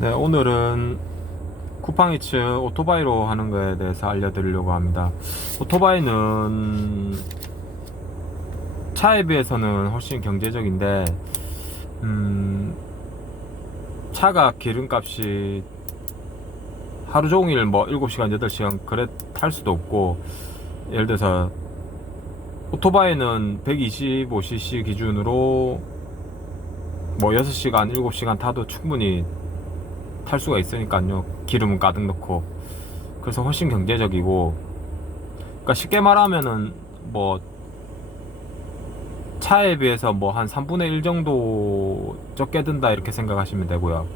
네, 오늘은 쿠팡이츠 오토바이로 하는 거에 대해서 알려드리려고 합니다. 오토바이는 차에 비해서는 훨씬 경제적인데, 차가 기름값이 하루 종일 뭐 7시간, 8시간 그래 탈 수도 없고, 예를 들어서 오토바이는 125cc 기준으로 뭐 6시간, 7시간 타도 충분히 탈 수가 있으니까요. 기름은 가득 넣고. 그래서 훨씬 경제적이고, 그러니까 쉽게 말하면은 뭐 차에 비해서 뭐 한 3분의 1 정도 적게 든다 이렇게 생각하시면 되고요.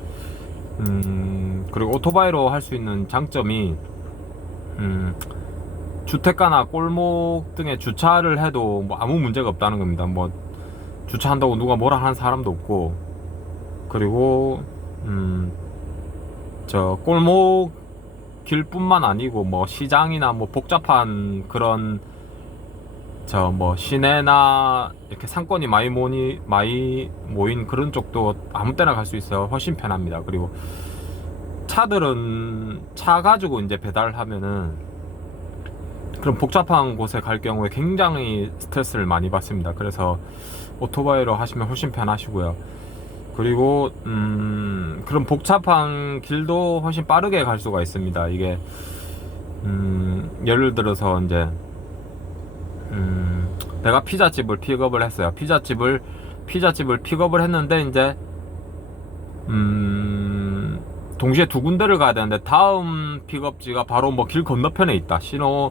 그리고 오토바이로 할 수 있는 장점이 주택가나 골목 등에 주차를 해도 뭐 아무 문제가 없다는 겁니다. 뭐 주차한다고 누가 뭐라 하는 사람도 없고, 그리고 저 골목 길뿐만 아니고 뭐 시장이나 뭐 복잡한 그런 저 뭐 시내나 이렇게 상권이 많이 모인 그런 쪽도 아무 때나 갈 수 있어요. 훨씬 편합니다. 그리고 차들은 차 가지고 이제 배달하면은 그런 복잡한 곳에 갈 경우에 굉장히 스트레스를 많이 받습니다. 그래서 오토바이로 하시면 훨씬 편하시고요. 그리고 그런 복잡한 길도 훨씬 빠르게 갈 수가 있습니다. 이게 예를 들어서 이제 내가 피자집을 픽업을 했어요. 피자집을 픽업을 했는데 이제 동시에 두 군데를 가야 되는데 다음 픽업지가 바로 뭐 길 건너편에 있다. 신호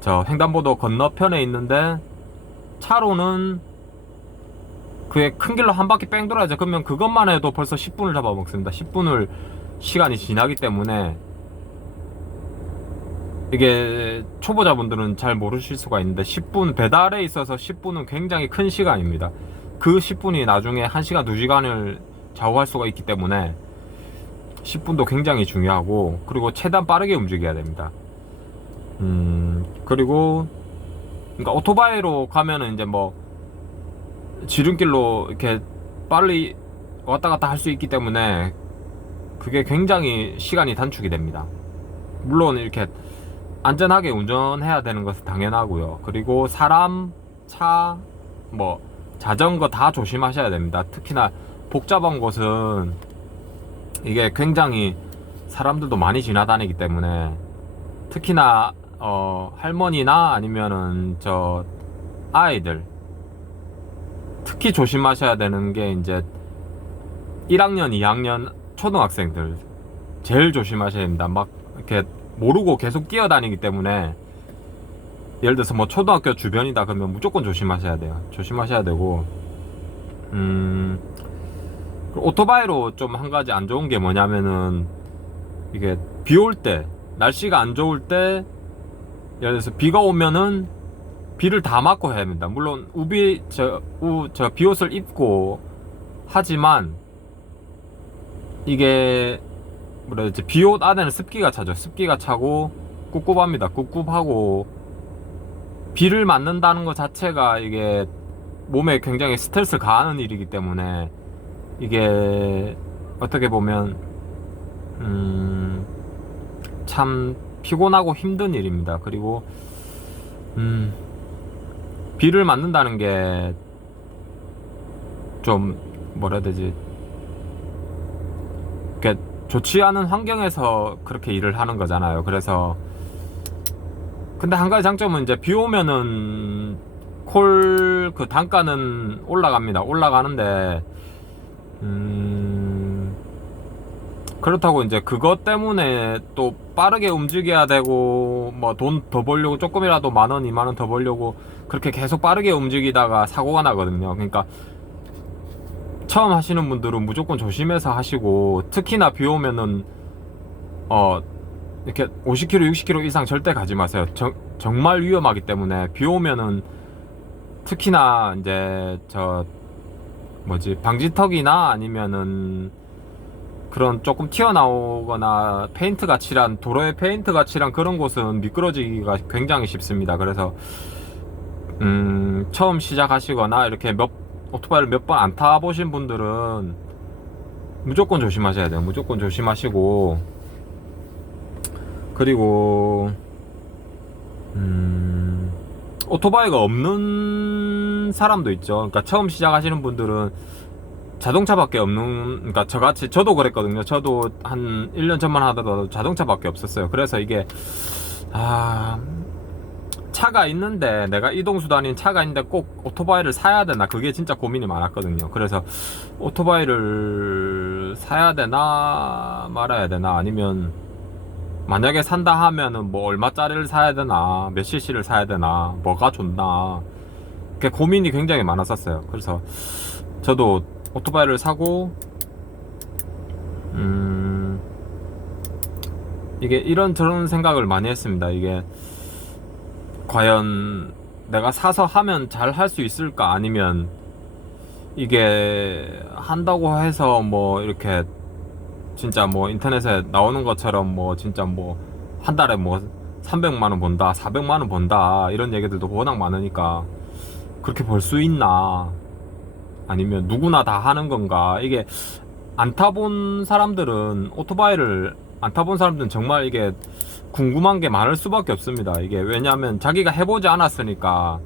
저 횡단보도 건너편에 있는데 차로는 그게 큰 길로 한 바퀴 뺑 돌아야죠. 그러면 그것만 해도 벌써 10분을 잡아먹습니다. 10분을 시간이 지나기 때문에 이게 초보자분들은 잘 모르실 수가 있는데 10분 배달에 있어서 10분은 굉장히 큰 시간입니다. 그 10분이 나중에 1시간 2시간을 좌우할 수가 있기 때문에 10분도 굉장히 중요하고, 그리고 최대한 빠르게 움직여야 됩니다. 그리고 그러니까 오토바이로 가면은 이제 뭐 지름길로 이렇게 빨리 왔다 갔다 할 수 있기 때문에 그게 굉장히 시간이 단축이 됩니다. 물론 이렇게 안전하게 운전해야 되는 것은 당연하고요. 그리고 사람, 차, 뭐 자전거 다 조심하셔야 됩니다. 특히나 복잡한 곳은 이게 굉장히 사람들도 많이 지나다니기 때문에, 특히나 할머니나 아니면은 저 아이들 특히 조심하셔야 되는 게 이제 1학년, 2학년 초등학생들 제일 조심하셔야 됩니다. 막 이렇게 모르고 계속 뛰어다니기 때문에, 예를 들어서 뭐 초등학교 주변이다 그러면 무조건 조심하셔야 돼요. 조심하셔야 되고, 오토바이로 좀 한 가지 안 좋은 게 뭐냐면은, 이게 비 올 때, 날씨가 안 좋을 때, 예를 들어서 비가 오면은 비를 다 맞고 해야 됩니다. 물론 저 비옷을 입고 하지만 이게 뭐라 해야 되지, 비옷 안에는 습기가 차죠. 습기가 차고 꿉꿉합니다. 꿉꿉하고 비를 맞는다는 것 자체가 이게 몸에 굉장히 스트레스를 가하는 일이기 때문에, 이게 어떻게 보면 참 피곤하고 힘든 일입니다. 그리고 비를 맞는다는 게 좀 뭐라 해야 되지, 그러니까 좋지 않은 환경에서 그렇게 일을 하는 거잖아요. 그래서 근데 한 가지 장점은 이제 비 오면은 콜 그 단가는 올라갑니다. 올라가는데 그렇다고 이제 그것 때문에 또 빠르게 움직여야 되고, 뭐 돈 더 벌려고 조금이라도 10,000원, 20,000원 더 벌려고 그렇게 계속 빠르게 움직이다가 사고가 나거든요. 그러니까 처음 하시는 분들은 무조건 조심해서 하시고, 특히나 비 오면은 이렇게 50km, 60km 이상 절대 가지 마세요. 정말 위험하기 때문에. 비 오면은 특히나 이제 저 뭐지, 방지턱이나 아니면은 그런 조금 튀어나오거나 페인트가 칠한, 도로에 페인트가 칠한 그런 곳은 미끄러지기가 굉장히 쉽습니다. 그래서 처음 시작하시거나 이렇게 오토바이를 몇 번 안 타보신 분들은 무조건 조심하셔야 돼요. 무조건 조심하시고, 그리고 오토바이가 없는 사람도 있죠. 그러니까 처음 시작하시는 분들은 자동차밖에 없는, 그러니까 저같이, 저도 그랬거든요. 저도 한 1년 전만 하더라도 자동차밖에 없었어요. 그래서 이게 차가 있는데, 내가 이동수단인 차가 있는데 꼭 오토바이를 사야 되나, 그게 진짜 고민이 많았거든요. 그래서 오토바이를 사야 되나 말아야 되나, 아니면 만약에 산다 하면은 뭐 얼마짜리를 사야 되나, 몇 cc를 사야 되나, 뭐가 좋나, 그게 고민이 굉장히 많았었어요. 그래서 저도 오토바이를 사고, 이게 이런저런 생각을 많이 했습니다. 이게 과연 내가 사서 하면 잘 할 수 있을까, 아니면 이게 한다고 해서 뭐 이렇게 진짜 뭐 인터넷에 나오는 것처럼 뭐 진짜 뭐 한 달에 뭐 300만 원 번다, 400만 원 번다, 이런 얘기들도 워낙 많으니까 그렇게 벌 수 있나, 아니면 누구나 다 하는 건가. 이게 안 타본 사람들은, 오토바이를 안 타본 사람들은 정말 이게 궁금한 게 많을 수밖에 없습니다. 이게 왜냐하면 자기가 해보지 않았으니까.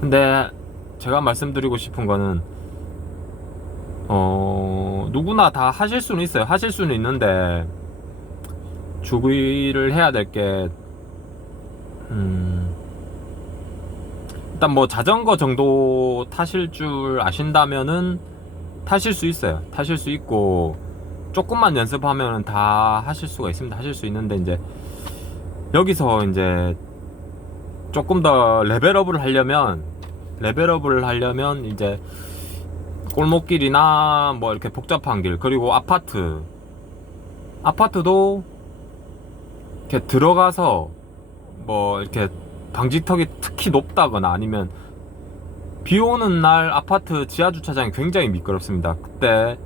근데 제가 말씀드리고 싶은 거는, 누구나 다 하실 수는 있어요. 하실 수는 있는데 주의를 해야 될 게, 일단 뭐 자전거 정도 타실 줄 아신다면은 타실 수 있어요. 타실 수 있고, 조금만 연습하면 다 하실 수가 있습니다. 하실 수 있는데, 이제 여기서 이제 조금 더 레벨업을 하려면 이제 골목길이나 뭐 이렇게 복잡한 길, 그리고 아파트도 이렇게 들어가서 뭐 이렇게 방지턱이 특히 높다거나, 아니면 비 오는 날 아파트 지하 주차장이 굉장히 미끄럽습니다. 그때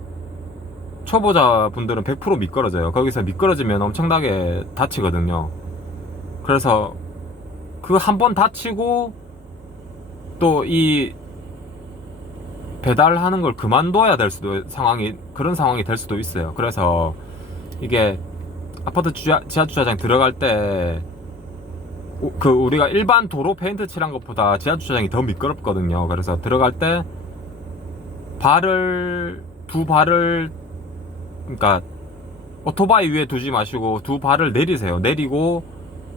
초보자 분들은 100% 미끄러져요. 거기서 미끄러지면 엄청나게 다치거든요. 그래서 그 한 번 다치고 또 이 배달하는 걸 그만둬야 될 수도, 그런 상황이 될 수도 있어요. 그래서 이게 아파트 지하 주차장 들어갈 때, 우리가 일반 도로 페인트 칠한 것보다 지하 주차장이 더 미끄럽거든요. 그래서 들어갈 때 두 발을, 그러니까 오토바이 위에 두지 마시고 두 발을 내리세요. 내리고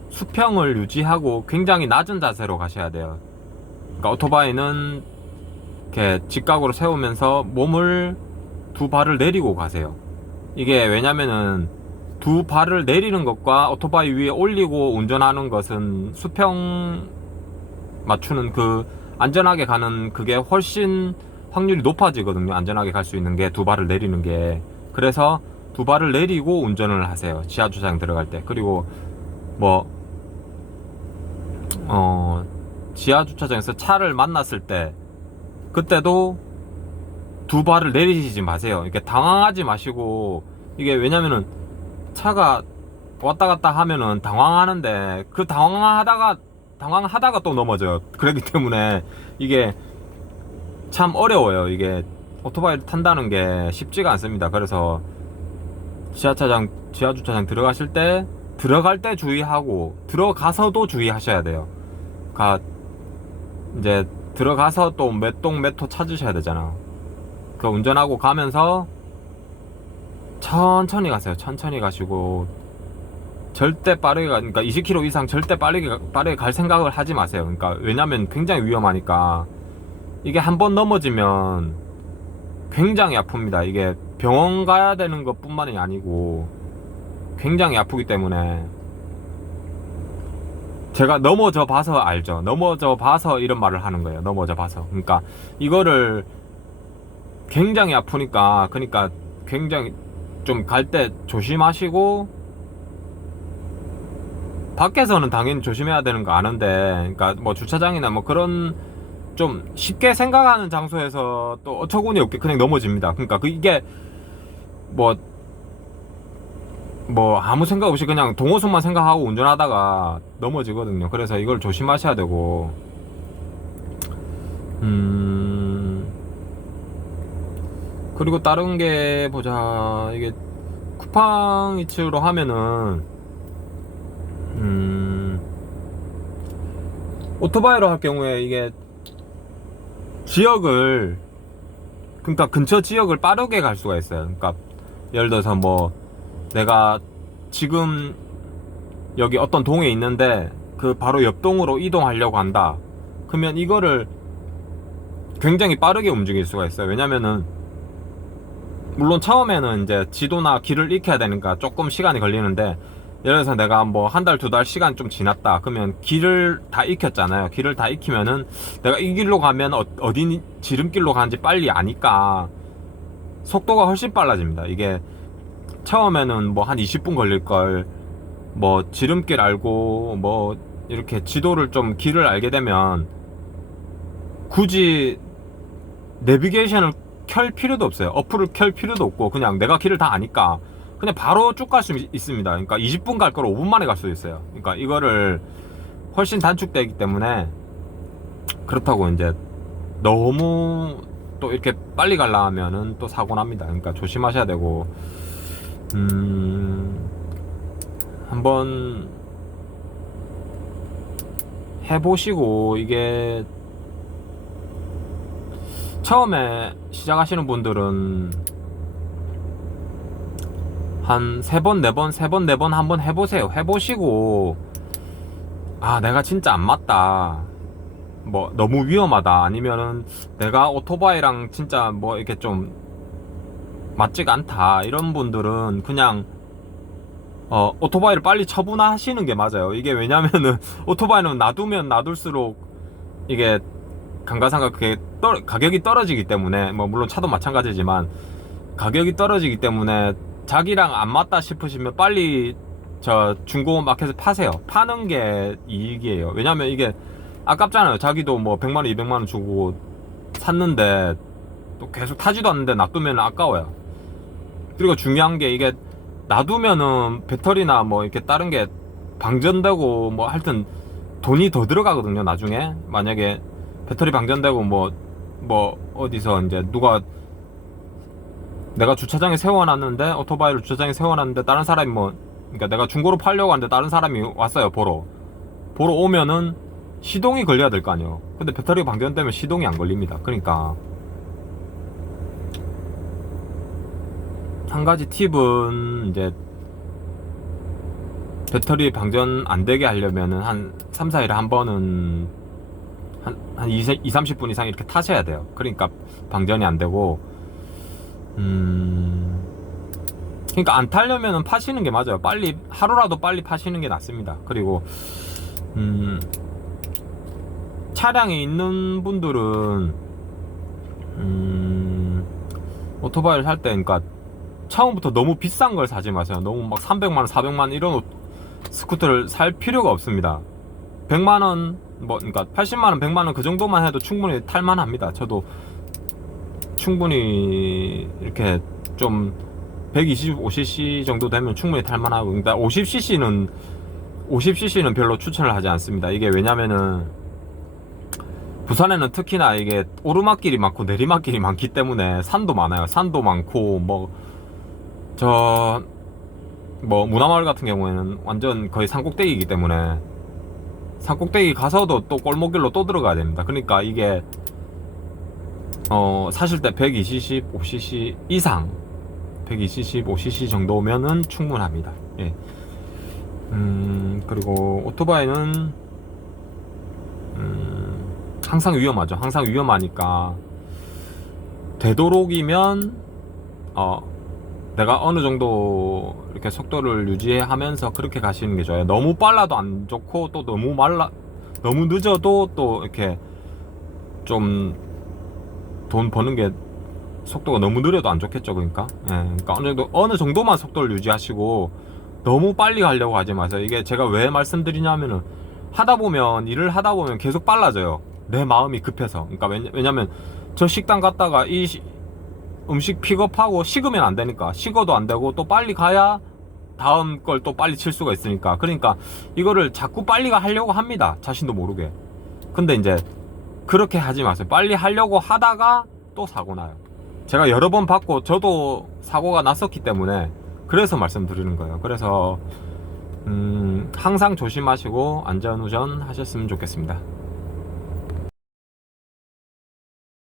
수평을 유지하고 굉장히 낮은 자세로 가셔야 돼요. 그러니까 오토바이는 이렇게 직각으로 세우면서 몸을, 두 발을 내리고 가세요. 이게 왜냐면은 두 발을 내리는 것과 오토바이 위에 올리고 운전하는 것은 수평 맞추는, 안전하게 가는 그게 훨씬 확률이 높아지거든요. 안전하게 갈 수 있는 게 두 발을 내리는 게. 그래서 두 발을 내리고 운전을 하세요. 지하 주차장 들어갈 때. 그리고 뭐 지하 주차장에서 차를 만났을 때, 그때도 두 발을 내리시지 마세요. 이렇게 당황하지 마시고, 이게 왜냐면은 차가 왔다 갔다 하면은 당황하는데, 그 당황하다가 또 넘어져요. 그렇기 때문에 이게 참 어려워요. 이게 오토바이를 탄다는 게 쉽지가 않습니다. 그래서 지하 주차장 들어갈 때 주의하고, 들어가서도 주의하셔야 돼요. 이제 들어가서 또 몇 동 몇 호 찾으셔야 되잖아. 그 운전하고 가면서 천천히 가세요. 천천히 가시고, 절대 그러니까 20km 이상 절대 빠르게 갈 생각을 하지 마세요. 그러니까 왜냐면 굉장히 위험하니까. 이게 한번 넘어지면 굉장히 아픕니다. 이게 병원 가야 되는 것 뿐만이 아니고 굉장히 아프기 때문에, 제가 넘어져 봐서 알죠. 넘어져 봐서 이런 말을 하는 거예요. 넘어져 봐서. 그러니까 이거를 굉장히 아프니까, 그러니까 굉장히 좀 갈 때 조심하시고, 밖에서는 당연히 조심해야 되는 거 아는데, 그러니까 뭐 주차장이나 뭐 그런 좀 쉽게 생각하는 장소에서 또 어처구니 없게 그냥 넘어집니다. 그러니까 이게 뭐 아무 생각 없이 그냥 동호수만 생각하고 운전하다가 넘어지거든요. 그래서 이걸 조심하셔야 되고, 그리고 다른 게 보자. 이게 쿠팡이츠로 하면은 오토바이로 할 경우에 이게 지역을, 그러니까 근처 지역을 빠르게 갈 수가 있어요. 그러니까 예를 들어서 뭐 내가 지금 여기 어떤 동에 있는데 그 바로 옆 동으로 이동하려고 한다. 그러면 이거를 굉장히 빠르게 움직일 수가 있어요. 왜냐면은 물론 처음에는 이제 지도나 길을 익혀야 되니까 조금 시간이 걸리는데, 예를 들어서 내가 뭐 한 달, 두 달 시간 좀 지났다. 그러면 길을 다 익혔잖아요. 길을 다 익히면은 내가 이 길로 가면 어디 지름길로 가는지 빨리 아니까 속도가 훨씬 빨라집니다. 이게 처음에는 뭐 한 20분 걸릴 걸, 뭐 지름길 알고 뭐 이렇게 지도를 좀 길을 알게 되면 굳이 내비게이션을 켤 필요도 없어요. 어플을 켤 필요도 없고 그냥 내가 길을 다 아니까 그냥 바로 쭉 갈 수 있습니다. 그러니까 20분 갈 걸 5분 만에 갈 수도 있어요. 그러니까 이거를 훨씬 단축되기 때문에, 그렇다고 이제 너무 또 이렇게 빨리 가려 하면은 또 사고 납니다. 그러니까 조심하셔야 되고, 한번 해보시고, 이게 처음에 시작하시는 분들은 한 3번, 4번, 3번, 4번 한번 해보세요. 해보시고, 아, 내가 진짜 안 맞다. 뭐, 너무 위험하다. 아니면은, 내가 오토바이랑 진짜 뭐, 이렇게 좀, 맞지가 않다. 이런 분들은 그냥, 오토바이를 빨리 처분하시는 게 맞아요. 이게 왜냐면은, 오토바이는 놔두면 놔둘수록, 이게, 감가상각 그게 가격이 떨어지기 때문에, 뭐, 물론 차도 마찬가지지만, 가격이 떨어지기 때문에, 자기랑 안 맞다 싶으시면 빨리 저 중고 마켓에 파세요. 파는 게 이익이에요. 왜냐면 이게 아깝잖아요. 자기도 뭐 100만원, 200만원 주고 샀는데 또 계속 타지도 않는데 놔두면 아까워요. 그리고 중요한 게, 이게 놔두면은 배터리나 뭐 이렇게 다른 게 방전되고 뭐 하여튼 돈이 더 들어가거든요. 나중에 만약에 배터리 방전되고 뭐 어디서 이제 누가, 내가 주차장에 세워놨는데, 오토바이를 주차장에 세워놨는데 다른 사람이 뭐, 그러니까 내가 중고로 팔려고 하는데 다른 사람이 왔어요. 보러 오면은 시동이 걸려야 될 거 아니에요. 근데 배터리가 방전되면 시동이 안 걸립니다. 그러니까 한 가지 팁은, 이제 배터리 방전 안 되게 하려면은 한 3, 4일에 한 번은 한 2, 30분 이상 이렇게 타셔야 돼요. 그러니까 방전이 안 되고, 그러니까 안 타려면은 파시는 게 맞아요. 빨리, 하루라도 빨리 파시는 게 낫습니다. 그리고 차량이 있는 분들은 오토바이를 살 때, 그러니까 처음부터 너무 비싼 걸 사지 마세요. 너무 막 300만원, 400만원 이런 스쿠터를 살 필요가 없습니다. 100만원, 뭐, 그러니까 80만원, 100만원 그 정도만 해도 충분히 탈만합니다. 저도 충분히 이렇게 좀 125cc 정도 되면 충분히 탈만하고, 그러니까 50cc는 별로 추천을 하지 않습니다. 이게 왜냐면은 부산에는 특히나 이게 오르막길이 많고 내리막길이 많기 때문에, 산도 많아요. 산도 많고 뭐 문화마을 같은 경우에는 완전 거의 산꼭대기이기 때문에 산꼭대기 가서도 또 골목길로 또 들어가야 됩니다. 그러니까 이게 사실 때 120cc, 5cc 이상, 120cc, 5cc 정도면은 충분합니다. 예. 그리고 오토바이는 항상 위험하죠. 항상 위험하니까 되도록이면 내가 어느 정도 이렇게 속도를 유지하면서 그렇게 가시는 게 좋아요. 너무 빨라도 안 좋고, 또 너무 늦어도 또 이렇게 좀 돈 버는 게, 속도가 너무 느려도 안 좋겠죠. 그러니까 그러니까 어느 정도만 속도를 유지하시고 너무 빨리 가려고 하지 마세요. 이게 제가 왜 말씀드리냐면은, 일을 하다 보면 계속 빨라져요. 내 마음이 급해서. 그러니까 왜냐면 저 식당 갔다가 이 음식 픽업하고 식으면 안 되니까, 식어도 안 되고 또 빨리 가야 다음 걸 또 빨리 칠 수가 있으니까. 그러니까 이거를 자꾸 빨리 하려고 합니다. 자신도 모르게. 근데 이제 그렇게 하지 마세요. 빨리 하려고 하다가 또 사고 나요. 제가 여러 번 받고 저도 사고가 났었기 때문에 그래서 말씀드리는 거예요. 그래서 항상 조심하시고 안전운전 하셨으면 좋겠습니다.